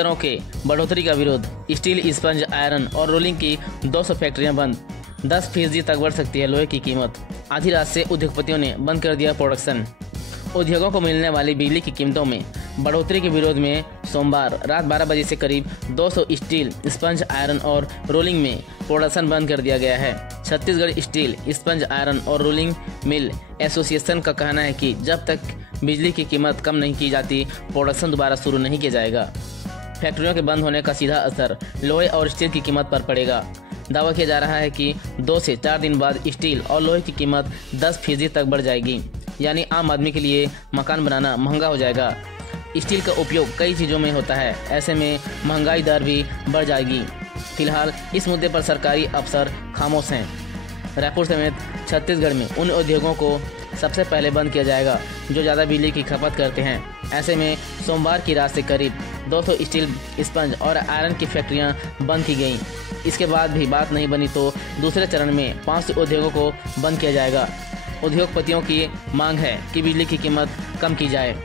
दरों के बढ़ोतरी का विरोध। स्टील, स्पंज, आयरन और रोलिंग की 200 फैक्ट्रियां बंद। 10% तक बढ़ सकती है लोहे की कीमत। आधी रात से उद्योगपतियों ने बंद कर दिया प्रोडक्शन। उद्योगों को मिलने वाली बिजली की कीमतों में बढ़ोतरी के विरोध में सोमवार रात 12 बजे से करीब 200 स्टील, स्पंज, आयरन और रोलिंग में प्रोडक्शन बंद कर दिया गया है। छत्तीसगढ़ स्टील, स्पंज, आयरन और रोलिंग मिल एसोसिएशन का कहना है कि जब तक बिजली की कीमत कम नहीं की जाती, प्रोडक्शन दोबारा शुरू नहीं किया जाएगा। फैक्ट्रियों के बंद होने का सीधा असर लोहे और स्टील की कीमत पर पड़ेगा। दावा किया जा रहा है कि 2 से 4 दिन बाद स्टील और लोहे की कीमत 10% तक बढ़ जाएगी, यानी आम आदमी के लिए मकान बनाना महंगा हो जाएगा। स्टील का उपयोग कई चीज़ों में होता है, ऐसे में महंगाई दर भी बढ़ जाएगी। फिलहाल इस मुद्दे पर सरकारी अफसर खामोश हैं। रायपुर समेत छत्तीसगढ़ में उन उद्योगों को सबसे पहले बंद किया जाएगा जो ज़्यादा बिजली की खपत करते हैं। ऐसे में सोमवार की रात से करीब 200 स्टील, स्पंज और आयरन की फैक्ट्रियां बंद की गईं। इसके बाद भी बात नहीं बनी तो दूसरे चरण में 500 उद्योगों को बंद किया जाएगा। उद्योगपतियों की मांग है कि बिजली की कीमत कम की जाए।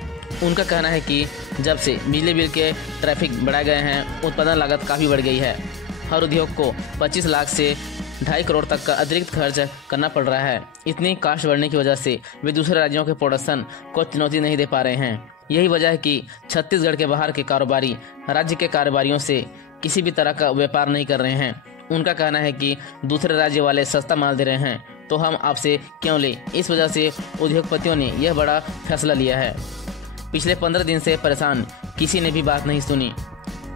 उनका कहना है कि जब से बिजली बिल के ट्रैफिक बढ़ाए गए हैं, उत्पादन लागत काफ़ी बढ़ गई है। हर उद्योग को 25 लाख से 2.5 करोड़ तक का अतिरिक्त खर्च करना पड़ रहा है। इतनी कास्ट बढ़ने की वजह से वे दूसरे राज्यों के प्रोडक्शन को चुनौती नहीं दे पा रहे हैं। यही वजह है कि छत्तीसगढ़ के बाहर के कारोबारी राज्य के कारोबारियों से किसी भी तरह का व्यापार नहीं कर रहे हैं। उनका कहना है कि दूसरे राज्य वाले सस्ता माल दे रहे हैं, तो हम आपसे क्यों लें। इस वजह से उद्योगपतियों ने यह बड़ा फैसला लिया है। पिछले 15 दिन से परेशान किसी ने भी बात नहीं सुनी।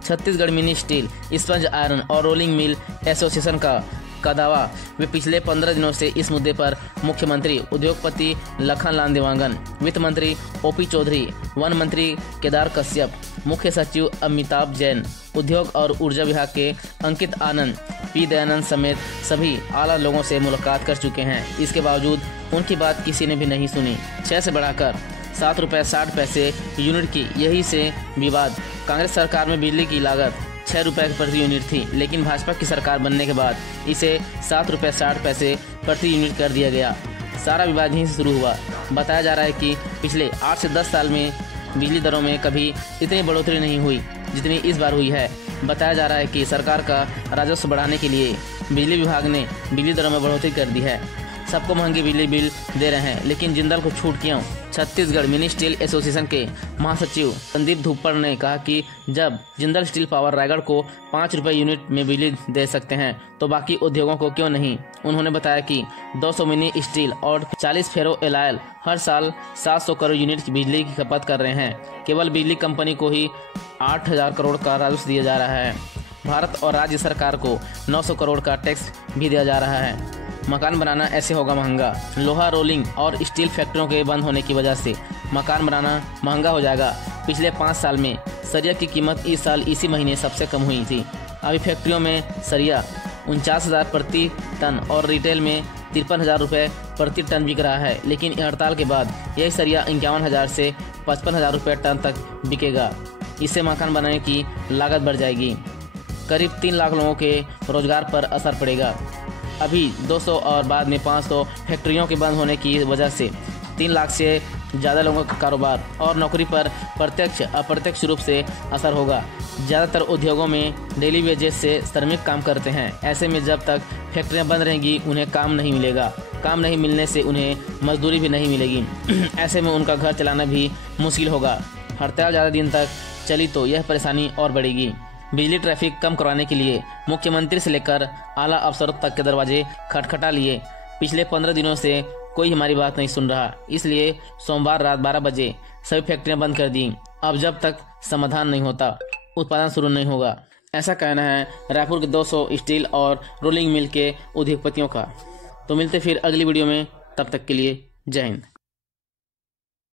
Chhattisgarh mini steel, sponge, iron और रोलिंग मिल एसोसिएशन का दावा, वे पिछले 15 दिनों से इस मुद्दे पर मुख्यमंत्री, उद्योगपति लखनलाल देवांगन, वित्त मंत्री ओपी चौधरी, वन मंत्री केदार कश्यप, मुख्य सचिव अमिताभ जैन, उद्योग और ऊर्जा विभाग के अंकित आनंद, पी दयानंद समेत सभी आला लोगों से मुलाकात कर चुके हैं। इसके बावजूद उनकी बात किसी ने भी नहीं सुनी। 6 से बढ़ाकर 7 रुपये 60 पैसे यूनिट की यही से विवाद। कांग्रेस सरकार में बिजली की लागत 6 रुपये प्रति यूनिट थी, लेकिन भाजपा की सरकार बनने के बाद इसे 7 रुपये 60 पैसे प्रति यूनिट कर दिया गया। सारा विवाद यहीं से शुरू हुआ। बताया जा रहा है कि पिछले 8 से 10 साल में बिजली दरों में कभी इतनी बढ़ोतरी नहीं हुई जितनी इस बार हुई है। बताया जा रहा है कि सरकार का राजस्व बढ़ाने के लिए बिजली विभाग ने बिजली दरों में बढ़ोतरी कर दी है। सबको महंगी बिजली बिल दे रहे हैं, लेकिन जिंदल को छूट क्यों। छत्तीसगढ़ मिनी स्टील एसोसिएशन के महासचिव संदीप धुप्पड़ ने कहा कि जब जिंदल स्टील पावर रायगढ़ को 5 रुपये यूनिट में बिजली दे सकते हैं तो बाकी उद्योगों को क्यों नहीं। उन्होंने बताया कि 200 मिनी स्टील और 40 फेरो एलायल हर साल 700 करोड़ यूनिट की बिजली की खपत कर रहे हैं। केवल बिजली कंपनी को ही 8,000 करोड़ का राजस्व दिया जा रहा है। भारत और राज्य सरकार को 900 करोड़ का टैक्स भी दिया जा रहा है। मकान बनाना ऐसे होगा महंगा। लोहा, रोलिंग और स्टील फैक्ट्रियों के बंद होने की वजह से मकान बनाना महंगा हो जाएगा। पिछले 5 साल में सरिया की कीमत इस साल इसी महीने सबसे कम हुई थी। अभी फैक्ट्रियों में सरिया 49,000 प्रति टन और रिटेल में 53,000 रुपये प्रति टन बिक रहा है, लेकिन हड़ताल के बाद यही सरिया 51,000 से 55,000 रुपये टन तक बिकेगा। इससे मकान बनाने की लागत बढ़ जाएगी। करीब 3 लाख लोगों के रोजगार पर असर पड़ेगा। अभी 200 और बाद में 500 फैक्ट्रियों के बंद होने की वजह से 3 लाख से ज़्यादा लोगों का कारोबार और नौकरी पर प्रत्यक्ष अप्रत्यक्ष रूप से असर होगा। ज़्यादातर उद्योगों में डेली वेजेस से श्रमिक काम करते हैं। ऐसे में जब तक फैक्ट्रियां बंद रहेंगी उन्हें काम नहीं मिलेगा। काम नहीं मिलने से उन्हें मजदूरी भी नहीं मिलेगी। ऐसे में उनका घर चलाना भी मुश्किल होगा। हड़ताल ज़्यादा दिन तक चली तो यह परेशानी और बढ़ेगी। बिजली ट्रैफिक कम करवाने के लिए मुख्यमंत्री से लेकर आला अफसरों तक के दरवाजे खटखटा लिए। पिछले 15 दिनों से कोई हमारी बात नहीं सुन रहा, इसलिए सोमवार रात 12 बजे सभी फैक्ट्रियां बंद कर दी। अब जब तक समाधान नहीं होता, उत्पादन शुरू नहीं होगा। ऐसा कहना है रायपुर के 200 स्टील और रोलिंग मिल के उद्योगपतियों का। तो मिलते फिर अगली वीडियो में, तब तक के लिए जय हिंद।